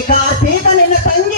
కార్తీక నిన్న తంగి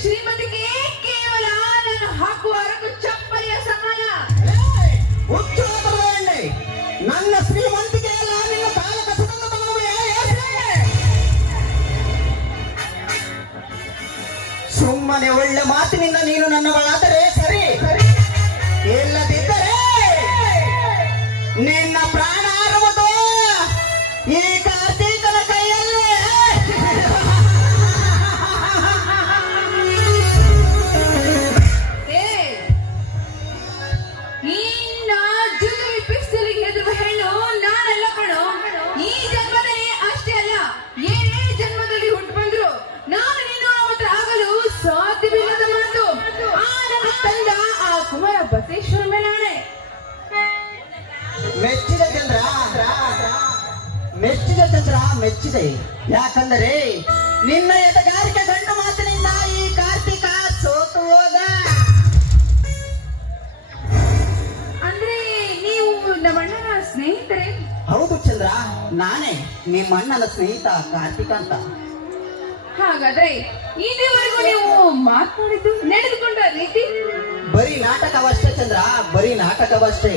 ಶ್ರೀಮತಿಗೆ ಕೇವಲ ನಾನು ಹಾಕುವ ಅರಕು ಚಪ್ಪಲಿಯ ಸಮಾನ. ನನ್ನ ಶ್ರೀಮಂತಿಗೆ ನಿನ್ನ ಕಾಲ ಸುಮ್ಮನೆ ಒಳ್ಳೆ ಮಾತಿನಿಂದ ನೀನು ನನ್ನವಳಾದರೆ ಸರಿ. ಸರಿ ಇಲ್ಲದಿದ್ದರೆ ನಿನ್ನ ಪ್ರಾಣ ಆರುವುದು ಈ ಮೆಚ್ಚಿದ ಚಂದ್ರ ಮೆಚ್ಚಿದೆ ಯಾಕಂದರೆ ನಿನ್ನ ಎದಗಾರಿಕೆ ಗಂಡು ಮಾತಿನಿಂದ ಈ ಕಾರ್ತಿಕ ಸೋತು ಹೋದ. ಅಂದ್ರೆ ನೀವು ನಮ್ಮಣ್ಣನ ಸ್ನೇಹಿತರೆ? ಹೌದು ಚಂದ್ರ ನಾನೇ ನಿಮ್ಮಣ್ಣನ ಸ್ನೇಹಿತ ಕಾರ್ತಿಕ ಅಂತ. ಹಾಗಾದ್ರೆ ಇಲ್ಲಿವರೆಗೂ ನೀವು ಮಾತನಾಡಿದ್ದು ನಡೆದುಕೊಂಡ ರೀತಿ? ಬರೀ ನಾಟಕವಷ್ಟೇ ಚಂದ್ರ ಬರೀ ನಾಟಕವಷ್ಟೇ.